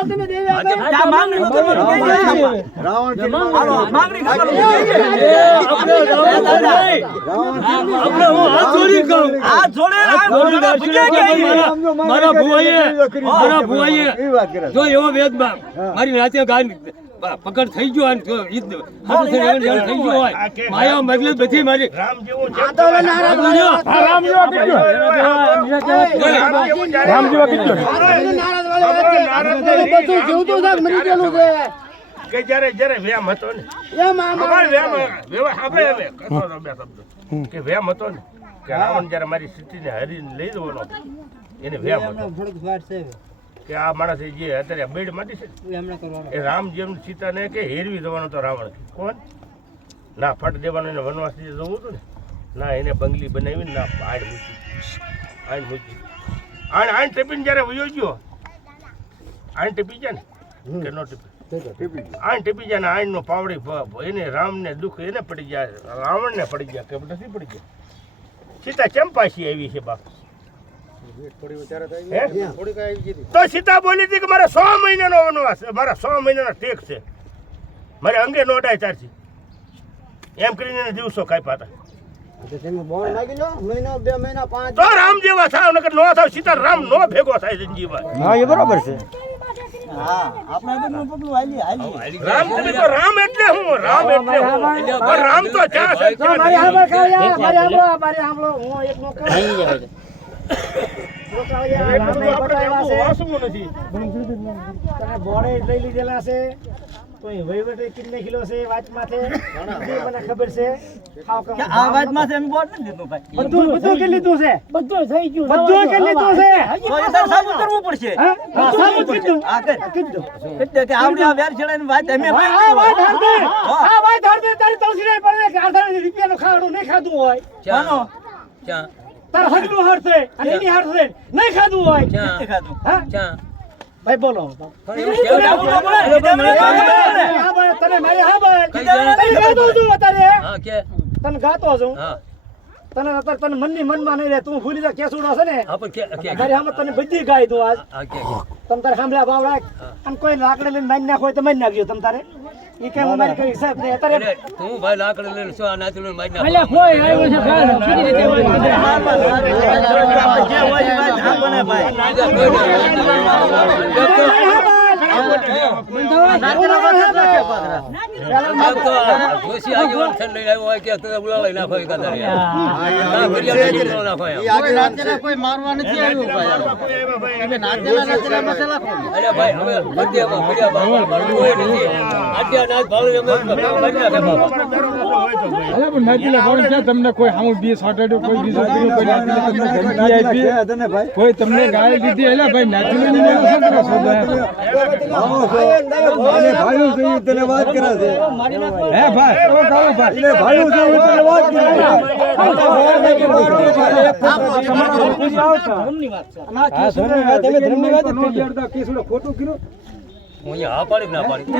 બોલો તમે દેવી આપે. આ માંગણી છે? રાવણ હાલો, માંગણી કરવાનું કઈ આપણે હું હાથ જોડી કહું. જોડે. મારા ભુવાઈએ મારા ભુવાઈએ એ વાત કરે. જો એવો વેદમાં મારી નાચે ગાય પકડ થઈ ગયો અને જો ઈ જ હાથે થઈ ગયો હોય. માયા મગલે બધી મારી વાત કરે. રામ જેવો કીધું. રામ જેવો કીધું. બધું જીવતું છે કે મરી ગયેલું છે. કે જ્યારે જ્યારે વ્યામ હતો ને. એમ વ્યામ આપણે હવે બે શબ્દો. કે વ્યામ હતો ને કે રાવણ જ્યારે મારી સ્થિતિને હરીને લઈ જવાનો એને વ્યામ હતો. કે આ માણસ જે અત્યારે બેડ માટી છે એ રામ જેમ સીતાને કે હેરવી જવાનો તો રાવણ કોણ? ના ફટ દેવાનો એને વનવાસ જવું હતું ને. ના એને બંગલી બનાવી ના આડ મૂકી. આડ મૂકી. આણ આણ ટીપીને જ્યારે વયો ગયો. આણ ટીપી જાય ને? કે નો ટીપી? આણ ટીપી જાય ને આણ નો પાવડી એને રામને દુઃખ એને પડી જાય રાવણને પડી જાય કે નથી પડી જાય સીતા ચંપાસી આવી છે બાપ? તો સીતા બોલી હતી કે મારે સો મહિનાનો વનવાસ મારા સો મહિનાનો ટેક છે. મારે અંગે નોટાય ચારથી એમ કરીને દિવસો કાપ્યા હતા. તમે બોલ નાખી લો મહિનો બે મહિના પાંચ તો રામ જેવા થાવ નકર નો થાવ સીતા રામ નો ભેગો થાય હા એ બરોબર છે. રામ તમે તો રામ એટલે હું રામ એટલે રામ તો જ્યાં બોર્ડે લઈ લીધેલા ખાવાનું નહીં ખાધું હોય. તાર હગનું હારશે અને એની હારશે નહીં ખાધું હોય. નથી ખાધું. હા? ભાઈ બોલો. તને મારી હા ભાઈ ગાતો છું અત્યારે. તને ગાતો છું. તને અત્યારે તને મનની મનમાં નહીં રહે તું ભૂલી જા કેસુડો છે ને? તારી સામે તને બધી ગાય દઉં આજ. તમ તારે સાંભળ્યા બાવડા અને કોઈ લાકડી લઈને મારી નાખો હોય તો મારી નાખજો તમ તારે. એ કઈ હું કઈ હિસાબ નહીં અત્યારે તું ભાઈ લાકડ લઈને શું આ નાચડું મારી નાખ જે હોય એ વાત ભાઈ. જોશી આગેવાન થઈને હોય કે તું બોલા લઈ નાખો એકાદ રે. ના, ફરિયાદ નહીં કરો નાખો એમ. અરે ભાઈ, અમારું કોઈ નથી. આટલા તમને કોઈ હાઉ બી કોઈ બીજો તમને કોઈ તમને ગાળ દીધી એટલે ભાઈ છે વાત કરે છે હે ભાઈ ભાઈ તને વાત કરે ખોટું કર્યું હું અહીંયા હા પાડી ના પાડી.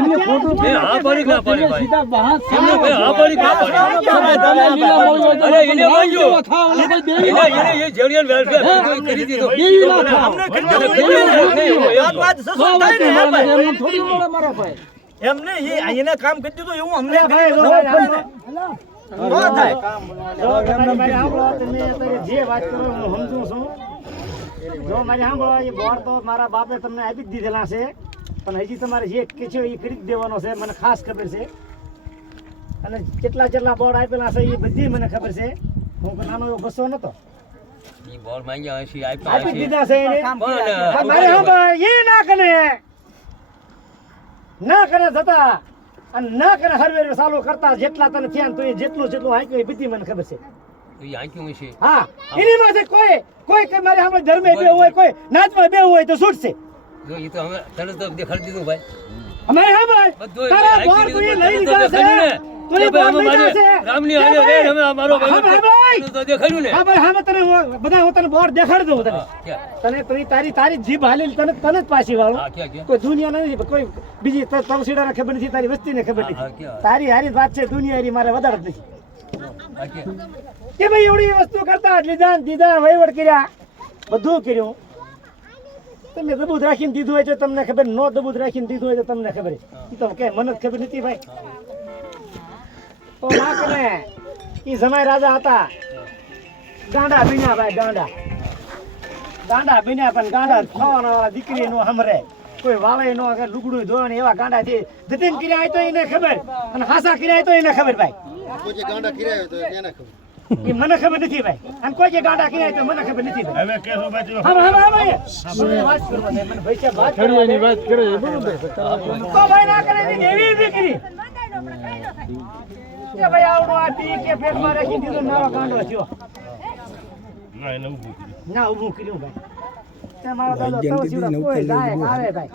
મેં હા પાડી ના પાડી ભાઈ. સીધા બહાર એમને ભાઈ હા પાડી ના પાડી. અરે એને માંગ્યો એને એને એ જેડિયન વેલફેર કરી દીધો. અમને કેટલું આ વાત સસો થાય ને હે ભાઈ. એમ એ એને કામ કરી દીધું એવું અમને મારી જે વાત કરો હું સમજુ છું. જો મારી સાંભળો એ બોર્ડ તો મારા બાપે તમને આપી જ દીધેલા છે. પણ હજી તમારે જે કે છે એ ખરીદ દેવાનો છે મને ખાસ ખબર છે. અને કેટલા કેટલા બોર્ડ આપેલા છે એ બધી મને ખબર છે. હું નાનો એવો બસો નતો ઈ માંગ્યા હશે આપી દીધા છે એને. મારે સાંભળ એ ના કરે. ના કરે જતા. અને ના કરે હરવેર ચાલુ કરતા જેટલા તને થયા ને તો એ જેટલું જેટલું હાંક્યું એ બધી મને ખબર છે. ઈ આંક્યું હશે. હા એની માથે કોઈ કોઈ કે મારે આપણે ધર્મે બે હોય કોઈ નાચમાં બે હોય તો છૂટશે. જો ઈ તો અમે તને તો દેખાડી દીધું ભાઈ. અમારે હા ભાઈ? બધું તારા બોર તું લઈ લીધા છે. દેખાડ્યું ને. તું એ કે બોર લઈ લીધા છે. રામની કે હારે અમે અમારો ભાઈ, ભાઈ. તો દેખાડ્યું ને. હા ભાઈ હા તને બધા હું તને બોર્ડ દેખાડી દઉં તને. તને તો તારી તારી જીભ હાલી તને તને જ પાછી વાળું. હા, ક્યાં, ક્યાં? કોઈ દુનિયા નથી કોઈ બીજી તવસીડાને ખબર નથી તારી વસ્તીને ખબર હા, હા, નથી. તારી હારી વાત છે દુનિયા હારી મારે વધારે નથી. કે ભાઈ એવડી વસ્તુ કરતા લીધા ને દીધા વહીવટ કર્યા બધું કર્યું. તમે દબૂત રાખીને દીધું હોય તો તમને ખબર, નો દબૂત રાખીને દીધું હોય તો તમને ખબર. એ તો કે મને ખબર નથી ભાઈ. તો એ જમાય રાજા હતા. ગાંડા બીના ભાઈ, ગાંડા. ગાંડા બીના પણ ગાંડા ખાવાના વાળા દીકરી નો હમરે કોઈ વાળે નો કે લુગડું ધોવાને એવા ગાંડા છે જતીન કર્યા તો એને ખબર. અને હાસા કર્યા તો એને ખબર ભાઈ. ગાંડા કિરાયો તો એને ખબર. એ મને ખબર નથી ભાઈ. અને કોઈ જે ગાડા કહે તો મને ખબર નથી હવે કેશુભાઈ હા હા હા ભાઈ વાત કરવા દે મને ભાઈ વાત કરવા દે. વાત કરે છે બરોબર. તો ભાઈ ના કરે ની એવી દીકરી. કે ભાઈ આવડો આ પી કે પેટમાં રાખી દીધો ને કાંડો થયો. ના એને ઊભું કર્યું. ના ઊભું કર્યું ભાઈ. તે મારો દાદો તવસીડો કોઈ જાય આવે ભાઈ.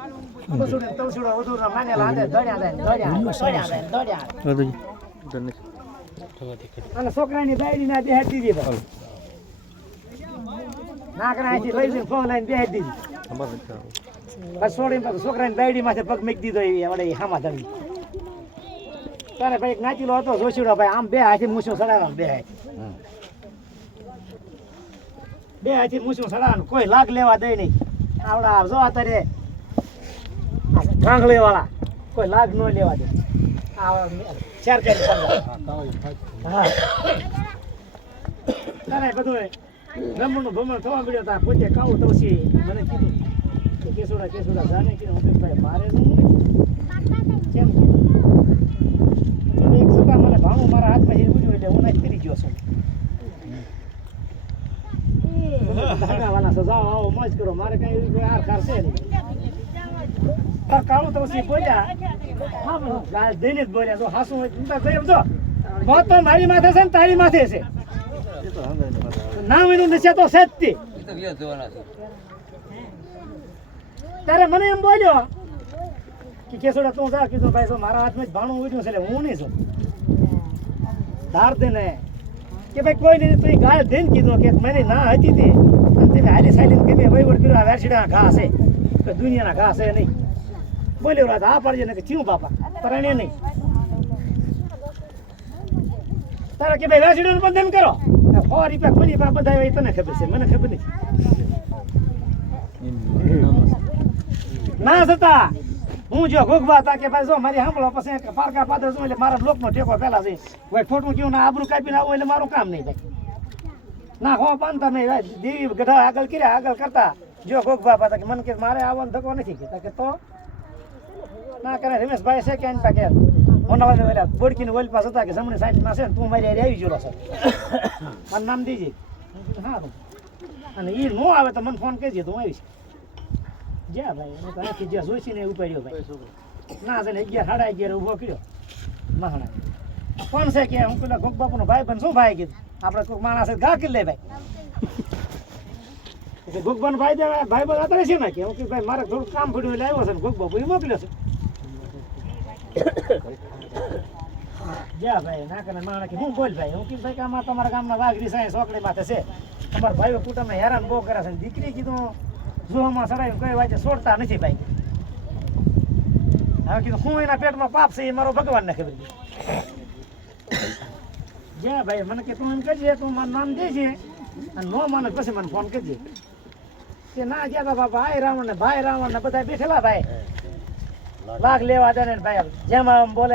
તવસીડો તવસીડો વધુ ના માને લાદે દોડ્યા દે દોડ્યા દોડ્યા દે. દોડ્યા અને છોકરાની બાયડી ના બેહાડી દીધી ભાઈ નાકરાથી લઈ જઈને ફોન લઈને બેહાડી દીધી. બસ છોડીને છોકરાની બાયડી માથે પગ મૂકી દીધો એ વડે હામા ધરી તારે ભાઈ નાચીલો હતો જોશીડો ભાઈ આમ બે હાથી મૂછું સડાવવાનું બે હાથી બે હાથી મૂછું સડાવવાનું કોઈ લાગ લેવા દે નહીં. આવડા જો અત્યારે વાળા કોઈ લાગ ન લેવા દે. આ ચાર કરી હા. તારે બધું રમણનું ભમણ થવા મળ્યો તા પોતે કાવું તવસી મને કીધું કે કેસુડા કેસુડા જાને કીધું. હું ભાઈ મારે કેમ એક સતા મને ભાણું મારા હાથમાં ઉડ્યું એટલે હું નાચ કરી ગયો છું. ધાગાવાલા છો, જાઓ આવો મોજ કરો. મારે કઈ આર ખાર છે નહીં. કાળું તો પછી બોલ્યા ગાળ દઈને જ બોલ્યા તો હાસું ચિંતા કરી જો મોત તો મારી માથે છે ને તારી માથે છે? નામ એનું નશે તો સત્ય ત્યારે મને એમ બોલ્યો, કે કેસોડા તું જા કીધું ભાઈ જો મારા હાથમાં જ ભાણું ઉડ્યું છે એટલે હું નહીં છું ધાર દે ને કે ભાઈ, કોઈ નહીં, તું ગાય દઈને કીધું કે મને ના હતી તે તમે હાલી સાલી ગમે વહીવટ કર્યો આ વેરસીડા ઘા છે દુનિયાના ઘા છે નહીં. બોલ્યો રાત આ પાડજે કે થયું બાપા. પરણે નહીં. તારે કે ભાઈ વેરસીડાનું બંધન કરો? સો રૂપિયા ખોલી પા બધા હોય તને ખબર છે, મને ખબર નહીં ના થતા હું જો ગોગવા હતા કે ભાઈ જો મારી સાંભળો પછી પારકા પાદર છું એટલે મારા લોકનો ટેકો પહેલા છે ભાઈ ખોટું કેવું ના આબરૂ કાપીને આવું એટલે મારું કામ નહીં થાય. ના હો પાનતા ભાઈ દેવી ગઢા આગળ કર્યા, આગળ કરતા. જો ગોગવા હતા કે મને કે મારે આવવાનો ધક્કો નથી કે તો ના કરે, રમેશભાઈ છે કે એની ઓનાવાલે મોનાવાલે બોડકીને બોડકીની પાસ હતા કે જમણી સાઈડમાં છે ને, તું મારી આવી ગયો છે. મારું નામ દીજે હા અને એ નો આવે તો મને ફોન કરજે, તો હું આવીશ. જ્યાં ભાઈ. હું તો અહીંથી જ્યાં જોઈશી ને ઉપાડ્યો ભાઈ. ના છે ને અગિયાર, સાડા અગિયાર ઊભો કર્યો. મહાણા કોણ છે કે? હું પેલા ગોગ બાપુનો ભાઈ બન શું ભાઈ કીધું? આપણે કોઈક માણસ ગા કરી લે, ભાઈ. ગોગબાનો ભાઈ દેવા ભાઈ બધા છે ને કે? હું કે ભાઈ, મારે થોડું કામ પડ્યું એટલે આવ્યો છે ને ગોગ બાપુ એ મોકલ્યો છે. જ્યાં ભાઈ ના કરે માણે કે હું બોલ ભાઈ? હું કીધું, ભાઈ કે આમાં તમારા ગામના વાઘરી સાંઈ સોકડી માથે છે. તમારા ભાઈઓ કુટુંબને હેરાન બહુ કરે છે. દીકરી કીધું જોવામાં સડાવીને કઈ વાંચે છોડતા નથી ભાઈ. હવે કીધું, હું એના પેટમાં પાપ છે, એ મારો ભગવાનને ખબર જ્યાં ભાઈ, મને કે તું એમ કરજે તું મારું નામ દેજે અને નો માને પછી મને ફોન કરજે. કે ના ગયા બાપા, ભાઈ રાવણ ને ભાઈ રાવણ ને બધા બેઠેલા ભાઈ. વાઘ લેવા દે ને ભાઈ જેમ આમ બોલે